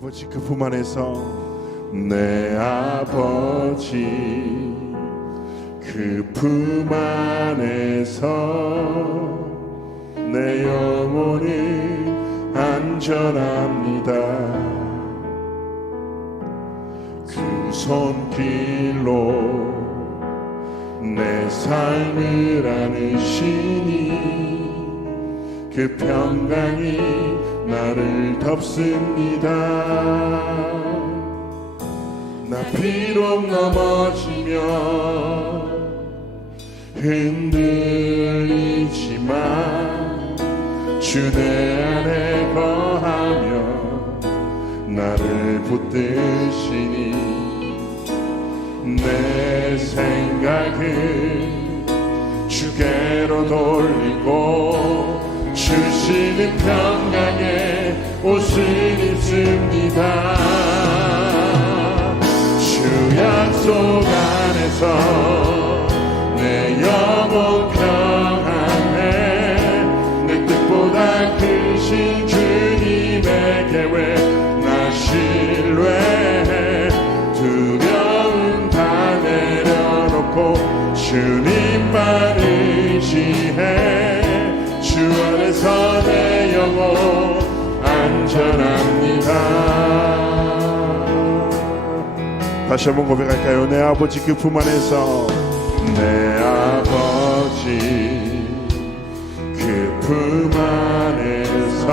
아버지 그 품 안에서 내 아버지 그 품 안에서 내 영혼이 안전합니다. 그 손길로 내 삶을 안으시니 그 평강이 나를 덮습니다. 나 비록 넘어지며 흔들리지만 주 내 안에 거하며 나를 붙드시니 내 생각을 주께로 돌리고 주시는 평강의 옷을 입습니다. 주 약속 안에서 내 영혼 평안해. 내 뜻보다 크신 주님의 계획 나 신뢰해. 두려움 다 내려놓고 주님만 의지해. 주 안에서 내 영혼 안전합니다. 다시 한번 고백할까요? 내 아버지 그 품 안에서 내 아버지 그 품 안에서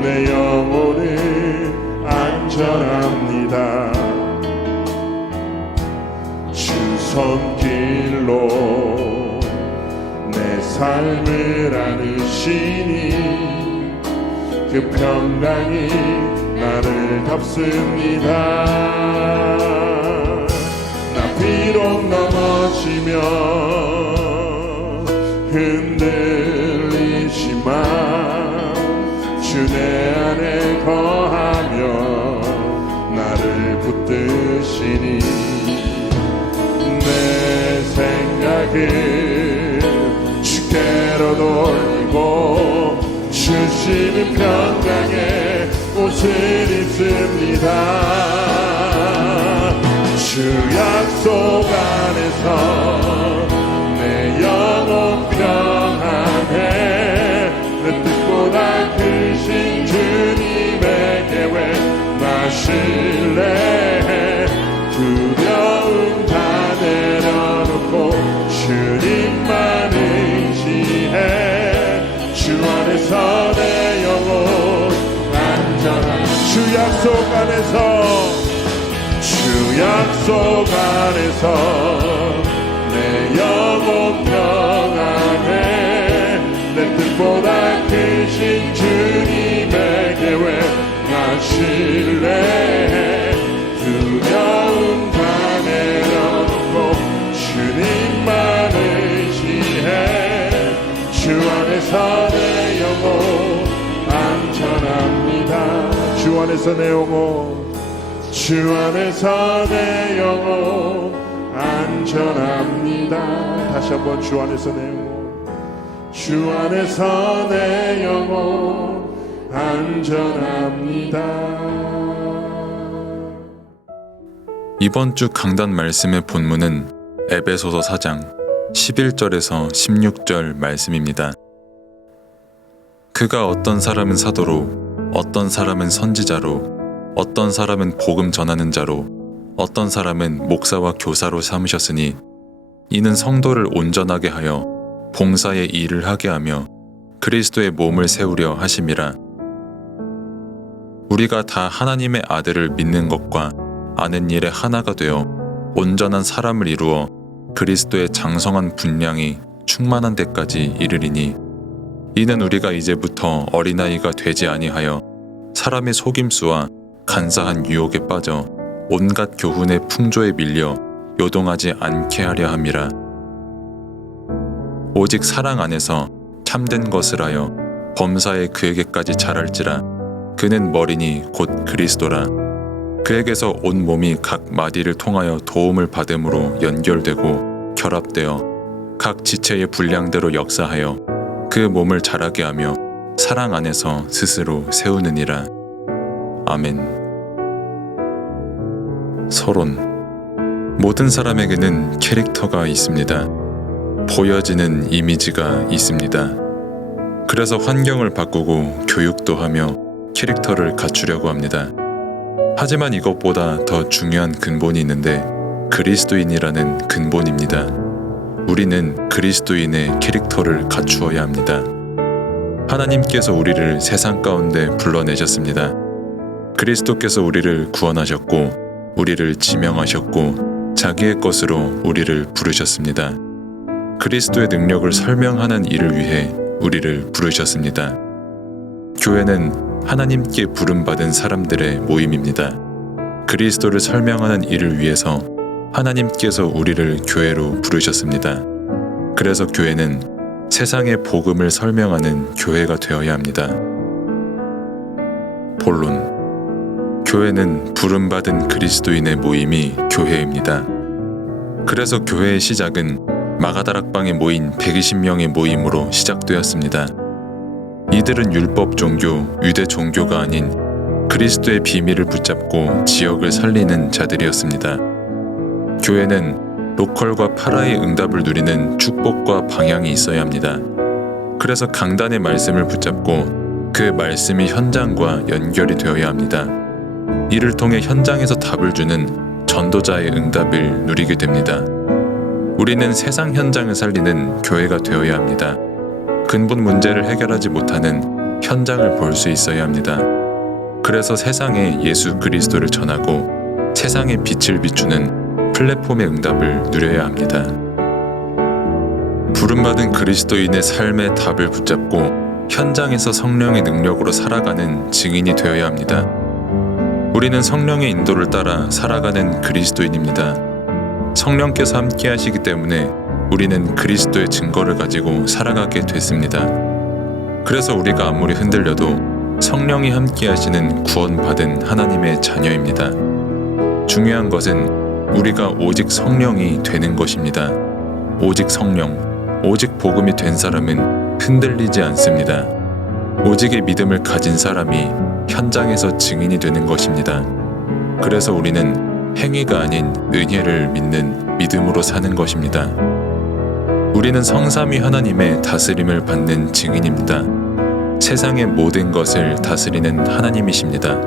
내 영혼을 안전합니다. 주 손길로 내 삶을 안으시니 그 평강이 나를 덮습니다. 나 비록 넘어지며 흔들리지만 주 내 안에 거하며 나를 붙드시니 내 생각을 주께로 돌리고 주시는 평강의 옷을 입습니다. 주 약속 안에서 내 영혼 평안해. 내 뜻보다 크신 주님의 계획 나 신뢰해. 두려움 다 내려놓고 주님만 의지해. 주 안에서 내 영혼 안전한. 주 약속 안에서 주 약속 안에서 내 영혼 평안해. 내 뜻보다 크신 주님의 계획 나 신뢰해. 두려움 다 내려놓고 주님만 의지해. 주 안에서 내 영혼 안전합니다. 주 안에서 내 영혼 주 안에서 내 영혼 안전합니다. 다시 한번 주 안에서 내 영혼 주 안에서 내 영혼 안전합니다. 이번 주 강단 말씀의 본문은 에베소서 4장 11절에서 16절 말씀입니다. 그가 어떤 사람은 사도로, 어떤 사람은 선지자로, 어떤 사람은 복음 전하는 자로, 어떤 사람은 목사와 교사로 삼으셨으니 이는 성도를 온전하게 하여 봉사의 일을 하게 하며 그리스도의 몸을 세우려 하심이라. 우리가 다 하나님의 아들을 믿는 것과 아는 일에 하나가 되어 온전한 사람을 이루어 그리스도의 장성한 분량이 충만한 데까지 이르리니 이는 우리가 이제부터 어린아이가 되지 아니하여 사람의 속임수와 간사한 유혹에 빠져 온갖 교훈의 풍조에 밀려 요동하지 않게 하려 함이라. 오직 사랑 안에서 참된 것을 하여 범사에 그에게까지 자랄지라. 그는 머리니 곧 그리스도라. 그에게서 온 몸이 각 마디를 통하여 도움을 받음으로 연결되고 결합되어 각 지체의 분량대로 역사하여 그 몸을 자라게 하며 사랑 안에서 스스로 세우느니라. 아멘. 서론. 모든 사람에게는 캐릭터가 있습니다. 보여지는 이미지가 있습니다. 그래서 환경을 바꾸고 교육도 하며 캐릭터를 갖추려고 합니다. 하지만 이것보다 더 중요한 근본이 있는데 그리스도인이라는 근본입니다. 우리는 그리스도인의 캐릭터를 갖추어야 합니다. 하나님께서 우리를 세상 가운데 불러내셨습니다. 그리스도께서 우리를 구원하셨고 우리를 지명하셨고 자기의 것으로 우리를 부르셨습니다. 그리스도의 능력을 설명하는 일을 위해 우리를 부르셨습니다. 교회는 하나님께 부름받은 사람들의 모임입니다. 그리스도를 설명하는 일을 위해서 하나님께서 우리를 교회로 부르셨습니다. 그래서 교회는 세상의 복음을 설명하는 교회가 되어야 합니다. 본론. 교회는 부름받은 그리스도인의 모임이 교회입니다. 그래서 교회의 시작은 마가다락방에 모인 120명의 모임으로 시작되었습니다. 이들은 율법 종교, 유대 종교가 아닌 그리스도의 비밀을 붙잡고 지역을 살리는 자들이었습니다. 교회는 로컬과 파라의 응답을 누리는 축복과 방향이 있어야 합니다. 그래서 강단의 말씀을 붙잡고 그 말씀이 현장과 연결이 되어야 합니다. 이를 통해 현장에서 답을 주는 전도자의 응답을 누리게 됩니다. 우리는 세상 현장을 살리는 교회가 되어야 합니다. 근본 문제를 해결하지 못하는 현장을 볼 수 있어야 합니다. 그래서 세상에 예수 그리스도를 전하고 세상에 빛을 비추는 플랫폼의 응답을 누려야 합니다. 부름받은 그리스도인의 삶의 답을 붙잡고 현장에서 성령의 능력으로 살아가는 증인이 되어야 합니다. 우리는 성령의 인도를 따라 살아가는 그리스도인입니다. 성령께서 함께 하시기 때문에 우리는 그리스도의 증거를 가지고 살아가게 됐습니다. 그래서 우리가 아무리 흔들려도 성령이 함께 하시는 구원받은 하나님의 자녀입니다. 중요한 것은 우리가 오직 성령이 되는 것입니다. 오직 성령, 오직 복음이 된 사람은 흔들리지 않습니다. 오직의 믿음을 가진 사람이 현장에서 증인이 되는 것입니다. 그래서 우리는 행위가 아닌 은혜를 믿는 믿음으로 사는 것입니다. 우리는 성삼위 하나님의 다스림을 받는 증인입니다. 세상의 모든 것을 다스리는 하나님이십니다.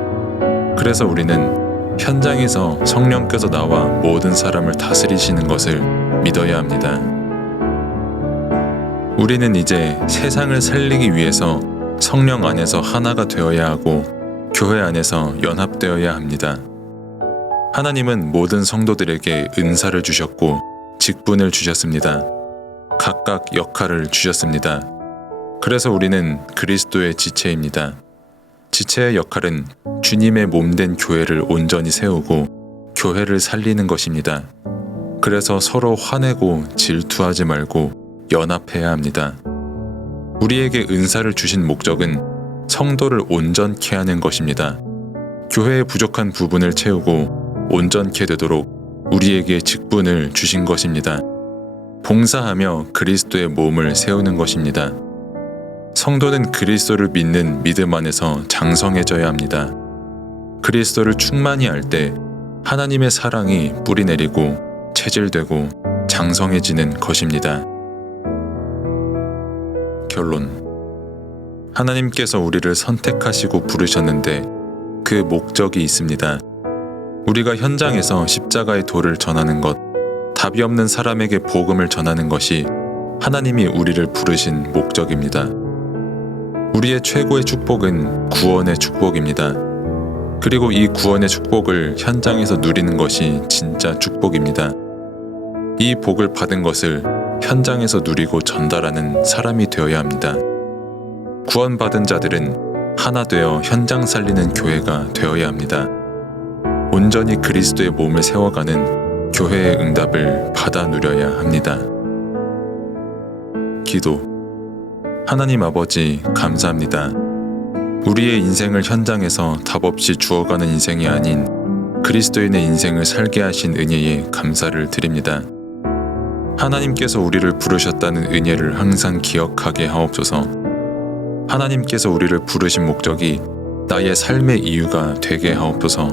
그래서 우리는 현장에서 성령께서 나와 모든 사람을 다스리시는 것을 믿어야 합니다. 우리는 이제 세상을 살리기 위해서 성령 안에서 하나가 되어야 하고 교회 안에서 연합되어야 합니다. 하나님은 모든 성도들에게 은사를 주셨고 직분을 주셨습니다. 각각 역할을 주셨습니다. 그래서 우리는 그리스도의 지체입니다. 지체의 역할은 주님의 몸된 교회를 온전히 세우고 교회를 살리는 것입니다. 그래서 서로 화내고 질투하지 말고 연합해야 합니다. 우리에게 은사를 주신 목적은 성도를 온전케 하는 것입니다. 교회의 부족한 부분을 채우고 온전케 되도록 우리에게 직분을 주신 것입니다. 봉사하며 그리스도의 몸을 세우는 것입니다. 성도는 그리스도를 믿는 믿음 안에서 장성해져야 합니다. 그리스도를 충만히 알 때 하나님의 사랑이 뿌리내리고 체질되고 장성해지는 것입니다. 결론. 하나님께서 우리를 선택하시고 부르셨는데 그 목적이 있습니다. 우리가 현장에서 십자가의 도를 전하는 것, 답이 없는 사람에게 복음을 전하는 것이 하나님이 우리를 부르신 목적입니다. 우리의 최고의 축복은 구원의 축복입니다. 그리고 이 구원의 축복을 현장에서 누리는 것이 진짜 축복입니다. 이 복을 받은 것을 현장에서 누리고 전달하는 사람이 되어야 합니다. 구원받은 자들은 하나 되어 현장 살리는 교회가 되어야 합니다. 온전히 그리스도의 몸을 세워가는 교회의 응답을 받아 누려야 합니다. 기도. 하나님 아버지, 감사합니다. 우리의 인생을 현장에서 답없이 주어가는 인생이 아닌 그리스도인의 인생을 살게 하신 은혜에 감사를 드립니다. 하나님께서 우리를 부르셨다는 은혜를 항상 기억하게 하옵소서. 하나님께서 우리를 부르신 목적이 나의 삶의 이유가 되게 하옵소서.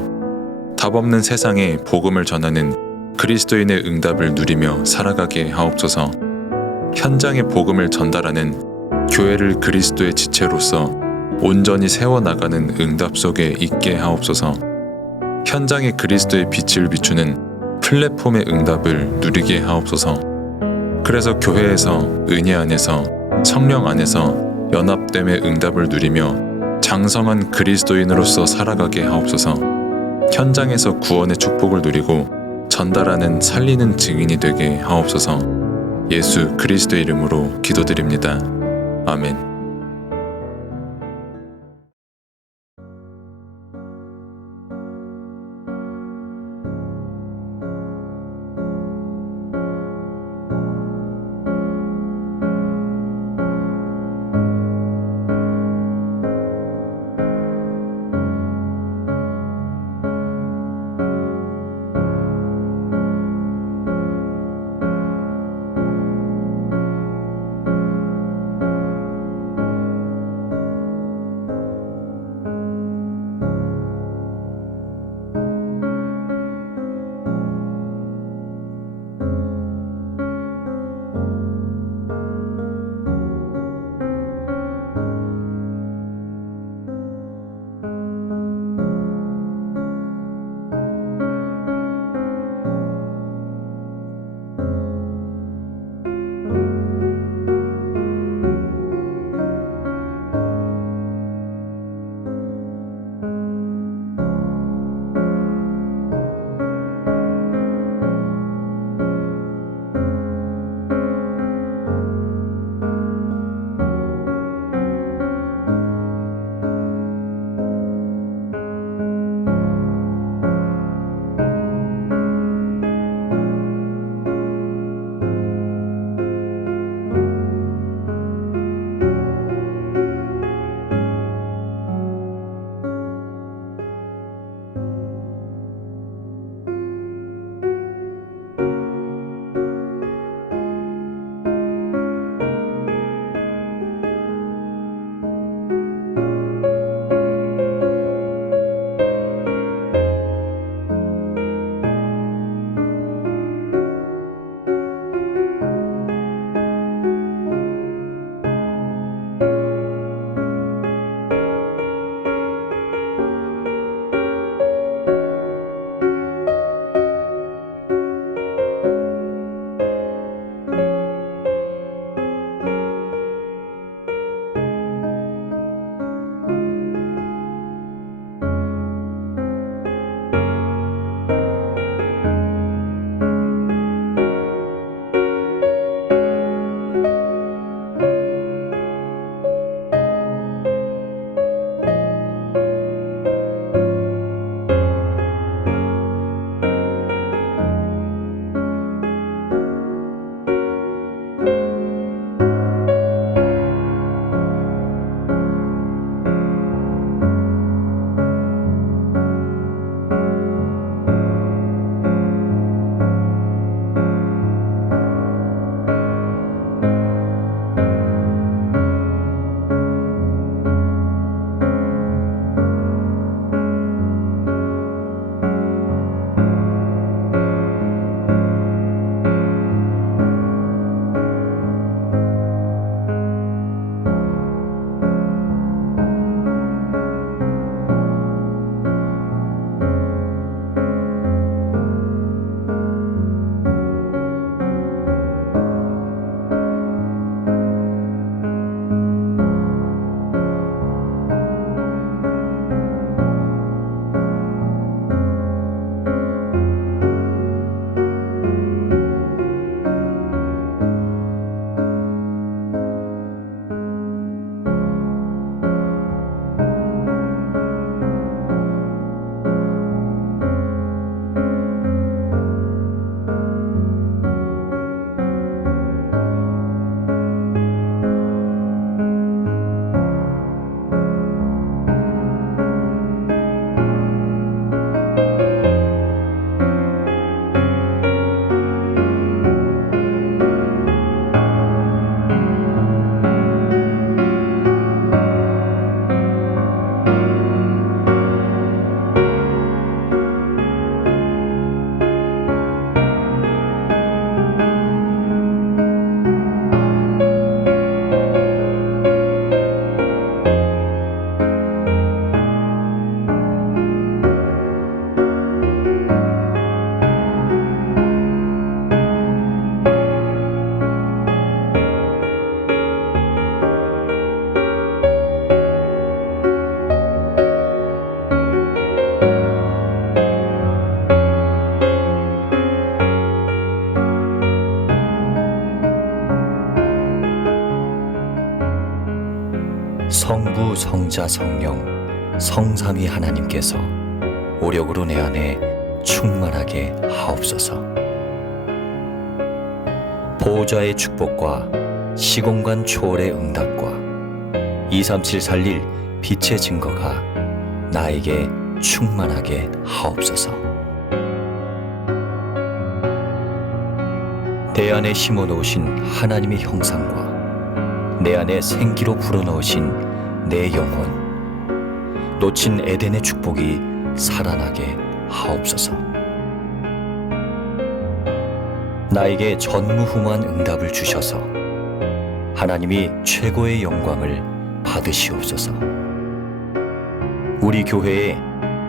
답 없는 세상에 복음을 전하는 그리스도인의 응답을 누리며 살아가게 하옵소서. 현장의 복음을 전달하는 교회를 그리스도의 지체로서 온전히 세워나가는 응답 속에 있게 하옵소서. 현장에 그리스도의 빛을 비추는 플랫폼의 응답을 누리게 하옵소서. 그래서 교회에서 은혜 안에서 성령 안에서 연합됨의 응답을 누리며 장성한 그리스도인으로서 살아가게 하옵소서. 현장에서 구원의 축복을 누리고 전달하는 살리는 증인이 되게 하옵소서. 예수 그리스도의 이름으로 기도드립니다. 아멘. 성자 성령 성삼위 하나님께서 오력으로 내 안에 충만하게 하옵소서. 보호자의 축복과 시공간 초월의 응답과 237 살릴 빛의 증거가 나에게 충만하게 하옵소서. 내 안에 심어놓으신 하나님의 형상과 내 안에 생기로 불어넣으신 내 영혼, 놓친 에덴의 축복이 살아나게 하옵소서. 나에게 전무후무한 응답을 주셔서 하나님이 최고의 영광을 받으시옵소서. 우리 교회에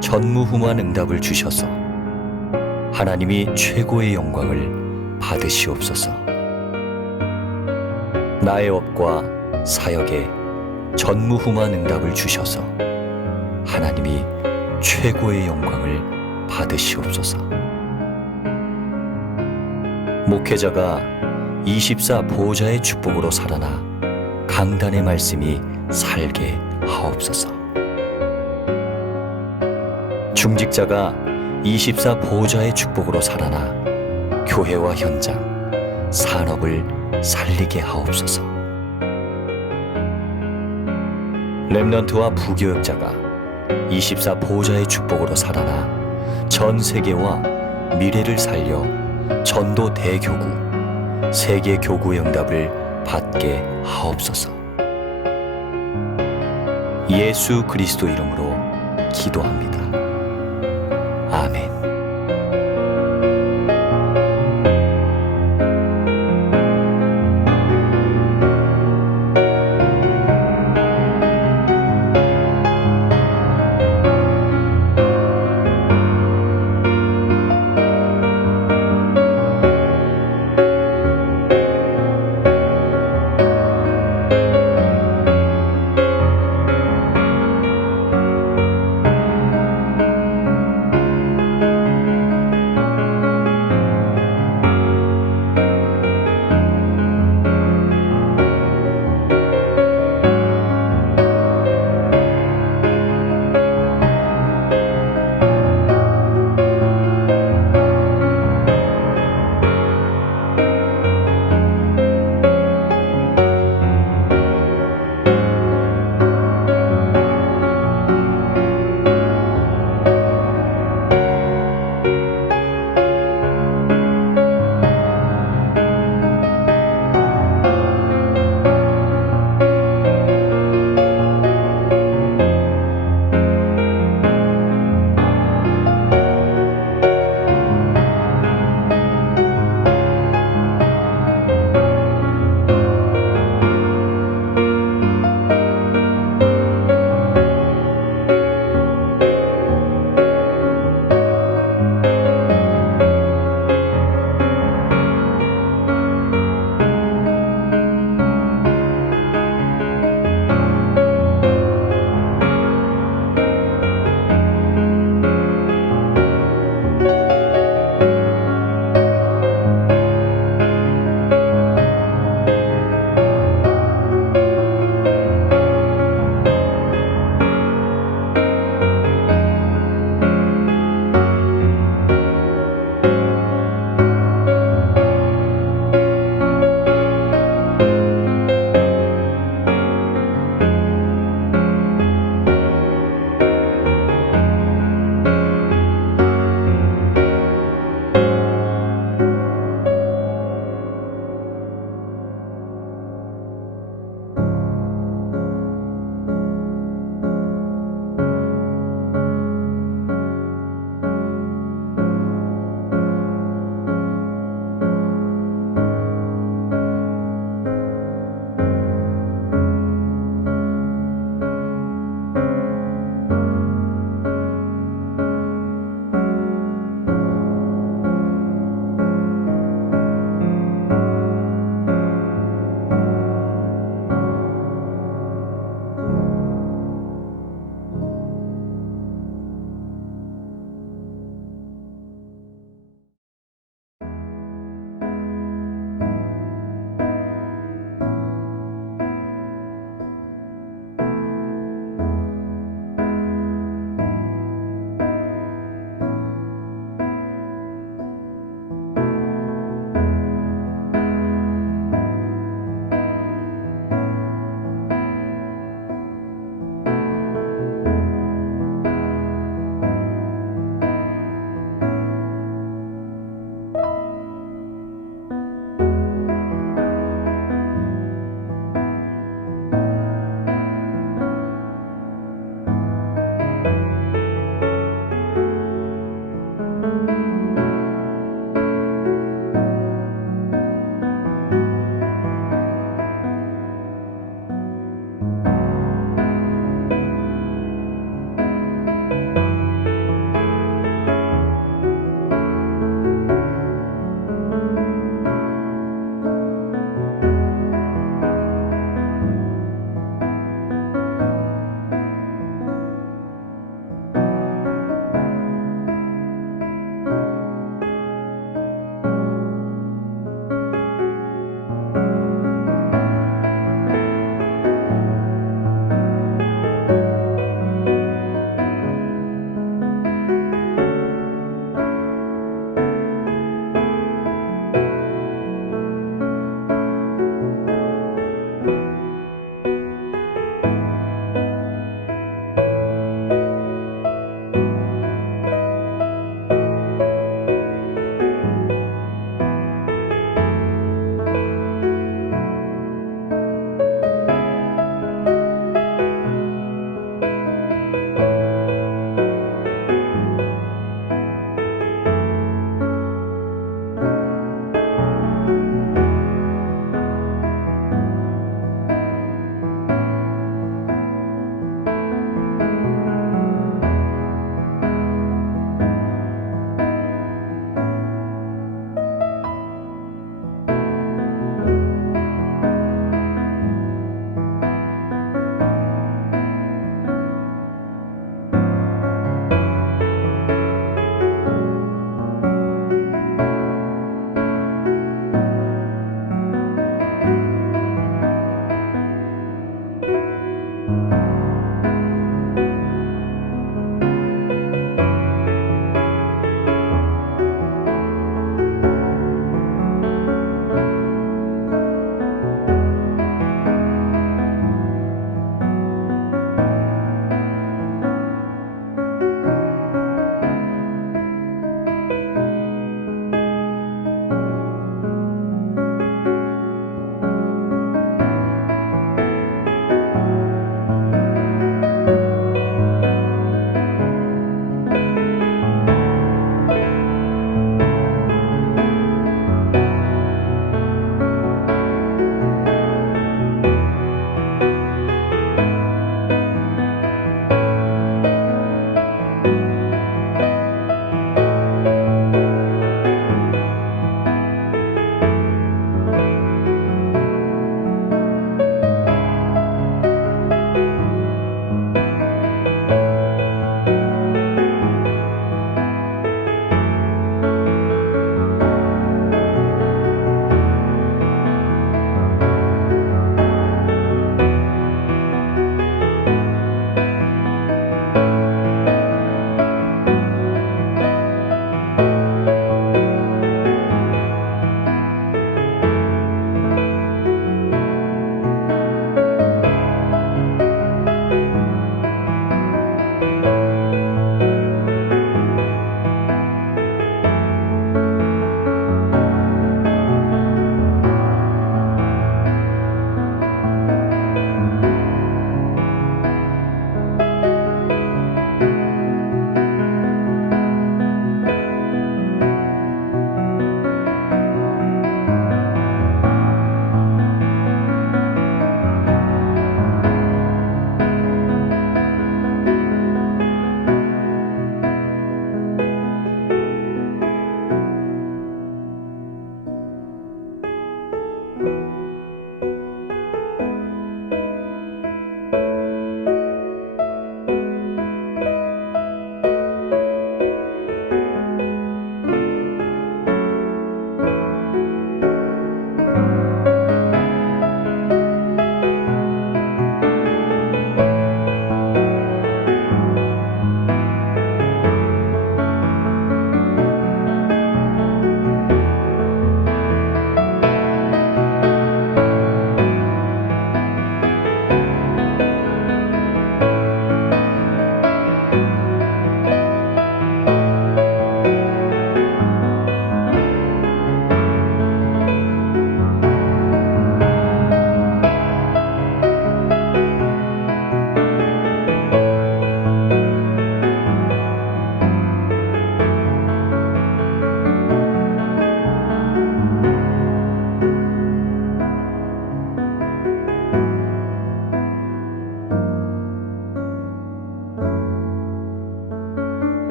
전무후무한 응답을 주셔서 하나님이 최고의 영광을 받으시옵소서. 나의 업과 사역에 전무후무한 응답을 주셔서 하나님이 최고의 영광을 받으시옵소서. 목회자가 24 보호자의 축복으로 살아나 강단의 말씀이 살게 하옵소서. 중직자가 24 보호자의 축복으로 살아나 교회와 현장, 산업을 살리게 하옵소서. 렘넌트와 부교역자가 24 보호자의 축복으로 살아나 전 세계와 미래를 살려 전도 대교구, 세계 교구의 응답을 받게 하옵소서. 예수 그리스도 이름으로 기도합니다. 아멘.